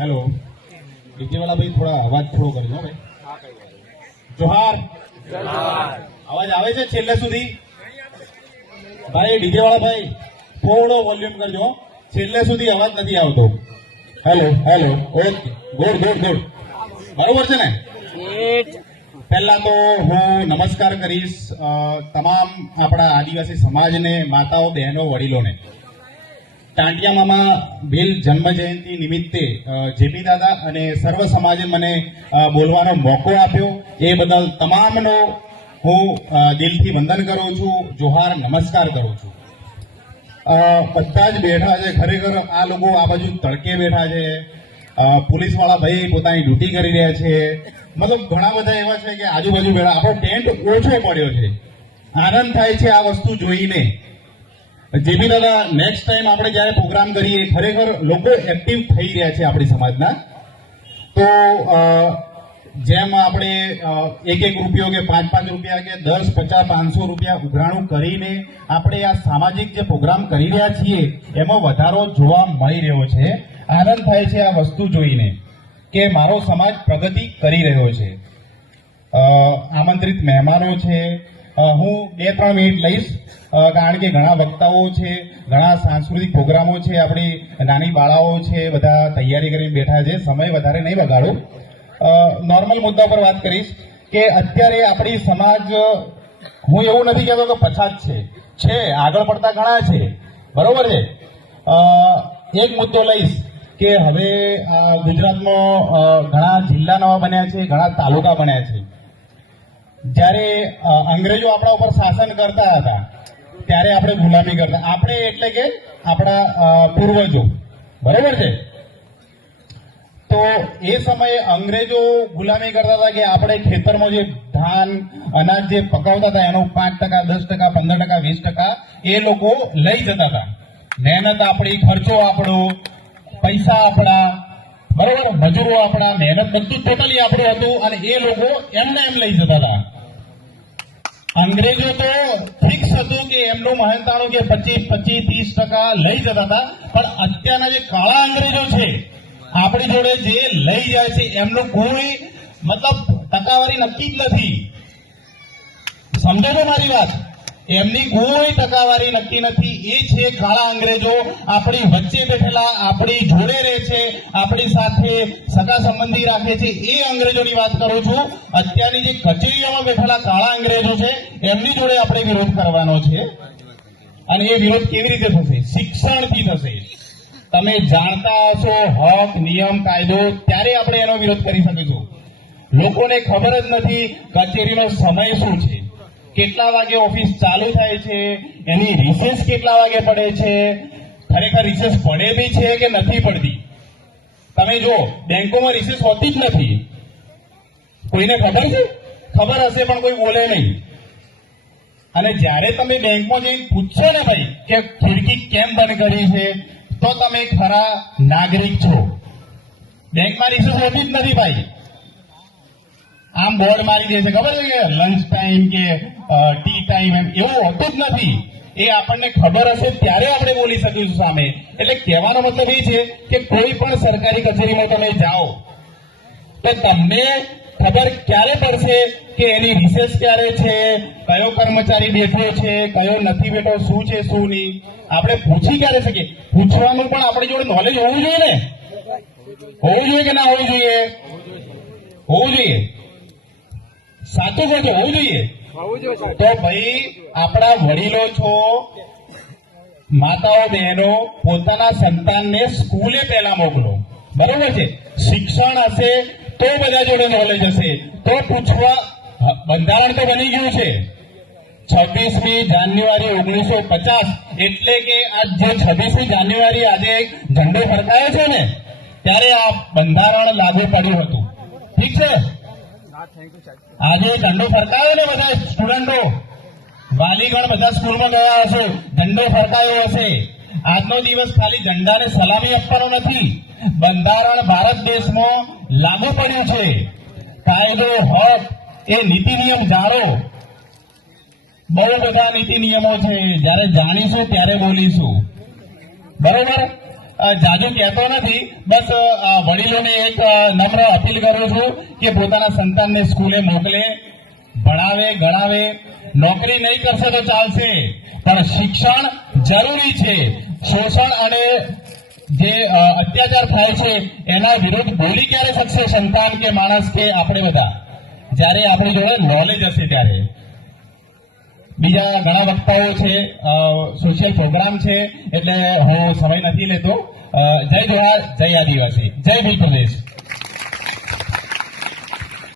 Hello DJ वाला भाई थोड़ा अवाज थोड़ो करजो भाई जोहार अवाज आवे छे छेल्ले सुधी भाई डीजे वाला भाई थोड़ो वॉल्यूम करजो छेल्ले सुधी अवाज नहीं आवतो hello hello okay good good good बराबर छे ने पहला तो हूँ नमस्कार करीश तमाम अपना आदिवासी समाज ने माताओं बहनों वडीलों ने टांटिया मामा भील जन्म जयंती निमित्ते जेपी दादा अने सर्व समाजे मने बोलवानो मोको आप्यो ए बदल तमामनो हूँ दिलथी वंदन करूं छूं जोहार नमस्कार करूं छूं बधा ज बेठा छे खरेखर आ लोको आ बाजू तड़के बेठा छे पुलिस वाला भाई पोतानी ड्यूटी करी रह्या छे मतलब घणा बधा एवा छे के आजूबाजू बेठा आपणो टेન્ટ ओछो पड्यो छे आनंद थाय छे आ वस्तु जोईने जेबी दादा नेक्स्ट टाइम આપણે જ્યારે પ્રોગ્રામ કરીએ ખરેખર લોકો એક્ટિવ થઈ રહ્યા છે આપણી સમાજના તો જેમ આપણે એક એક રૂપિયો કે 5-5 રૂપિયા કે 10, 50, 500 રૂપિયા ઉઘરાણું કરીને આપણે આ સામાજિક જે પ્રોગ્રામ કરી રહ્યા છીએ એમાં વધારો જોવા મળી રહ્યો છે આનંદ થાય છે આ વસ્તુ જોઈને કે મારો સમાજ પ્રગતિ કરી રહ્યો છે આમંત્રિત મહેમાનો છે હું 2-3 મિનિટ લઈશ કારણ કે ઘણા વક્તાઓ છે ઘણા સાંસ્કૃતિક પ્રોગ્રામો છે આપણી નાની બાળાઓ છે બધા તૈયારી કરીને બેઠા છે સમય વધારે નહીં બગાડું નોર્મલ મુદ્દા પર વાત કરીશ કે અત્યારે આપણી સમાજ હું એવું નથી કહેતો કે પછાત છે આગળ પડતા ઘણા છે બરોબર છે એક મુદ્દો લઈશ કે હવે ગુજરાતમાં ઘણા જિલ્લા નવા બન્યા છે ઘણા તાલુકા બન્યા છે જ્યારે અંગ્રેજો આપણા ઉપર શાસન કરતા હતા ત્યારે આપણે ગુલામી કરતા આપણે એટલે કે આપણા પૂર્વજો બરાબર છે તો એ સમયે અંગ્રેજો ગુલામી કરતા હતા કે આપણે ખેતરમાં જે ધાન અનાજ જે પકાવતા હતા એનો 5%, 10%, 15%, 20% એ લોકો લઈ જતા હતા મહેનત આપણી ખર્ચો આપણો પૈસા આપણા બરાબર મજૂરો આપણા મહેનત બધું ટોટલી આપણું હતું અને એ લોકો એમને એમ લઈ જતા હતા અંગ્રેજો તો ફિક્સ હતું કે એમનું મહેનતાણું કે 25-30% લઈ જતા હતા પણ અત્યારના જે કાળા અંગ્રેજો છે આપણી જોડે જે લઈ જાય છે એમનું કોઈ મતલબ ટકાવારી નક્કી જ નથી સમજો છો મારી વાત એમની કોઈ ટકાવારી નક્કી નથી એ છે કાળા અંગ્રેજો આપણી વચ્ચે બેઠેલા આપણી જોડે રહે છે આપણી સાથે સગા સંબંધી રાખે છે એ અંગ્રેજોની વાત કરું છું અત્યારની જે કચેરીઓમાં બેઠેલા કાળા અંગ્રેજો છે એમની જોડે આપણે વિરોધ કરવાનો છે અને એ વિરોધ કેવી રીતે થશે શિક્ષણથી થશે તમે જાણતા હશો હક નિયમ કાયદો ત્યારે આપણે એનો વિરોધ કરી શકીશું લોકોને ખબર જ નથી કચેરીનો સમય શું છે કેટલા વાગે ઓફિસ ચાલુ થાય છે એની રિસેસ કેટલા વાગે પડે છે ખરેખર રિસેસ પડે બી છે કે નથી પડતી તમે જો બેંકોમાં રિસેસ હોતી જ નથી કોઈને ખબર છે ખબર હશે પણ કોઈ બોલે નહીં અને જ્યારે તમે બેંકમાં જઈને પૂછશો ને ભાઈ કે ખિડકી કેમ બંધ કરી છે તો તમે ખરા નાગરિક છો બેંકમાં રિસેસ હોતી જ નથી ભાઈ આમ બોર્ડ મારી દે છે ખબર છે કે લંચ ટાઈમ કે ટી ટાઈમ એમ એવું હોતું જ નથી એ આપણને ખબર હશે ત્યારે આપણે બોલી શકીશું સામે એટલે કહેવાનો મતલબ એ છે કે કોઈ પણ સરકારી કચેરીમાં તમે જાઓ તો તમને ખબર ક્યારે પડશે કે એની રિસેસ ક્યારે છે કયો કર્મચારી બેઠો છે કયો નથી બેઠો શું છે શું નહીં આપણે પૂછી ક્યારે શકીએ પૂછવાનું પણ આપણી જોડે નોલેજ હોવું જોઈએ ને હોવું જોઈએ કે ના હોવું જોઈએ હોવું જોઈએ સાચું કહો હોવું જોઈએ તો ભાઈ આપણા વડીલો છો માતાઓ બહેનો પોતાના સંતાનને સ્કૂલે પહેલા મોકલો બરોબર છે શિક્ષણ હશે તો બધા જોડે નોલેજ હશે તો પૂછવા બંધારણ તો બની ગયું છે 26મી જાન્યુઆરી 1950 એટલે કે આ જે 26મી જાન્યુઆરી આજે ઝંડો ફરકાયો છે ને ત્યારે આ બંધારણ લાગુ પડ્યું હતું ઠીક છે આજે ઝંડો ફરકાયો ને બધા સ્ટુડન્ટો વાલીગણ બધા સ્કૂલમાં ગયા હશે ઝંડો ફરકાયો હશે આજનો દિવસ ખાલી ઝંડાને સલામી આપવાનો નથી બંધારણ ભારત દેશમાં લાગુ પડ્યું છે કાયદો હક એ નીતિ નિયમ જાળો બહુ બધા નીતિ નિયમો છે જ્યારે જાણીશું ત્યારે બોલીશું બરોબર જાજુ કહેતો નથી, બસ વડીલોને એક નમ્ર અપીલ કરું છું કે પોતાના સંતાનને સ્કૂલે મોકલે, ભણાવે ગણાવે. નોકરી નહીં કરશે તો ચાલશે, પણ શિક્ષણ જરૂરી છે. શોષણ અને જે અત્યાચાર થાય છે એના વિરુદ્ધ બોલી ક્યારે શકશે સંતાન કે માણસ કે આપણે બધા? જ્યારે આપણી જોડે નોલેજ હશે ત્યારે. બીજા ઘણા વક્તાઓ છે, સોશિયલ પ્રોગ્રામ છે, એટલે હું સમય નથી લેતો. જય જોહાર, જય આદિવાસી, જય ભીલ પ્રદેશ.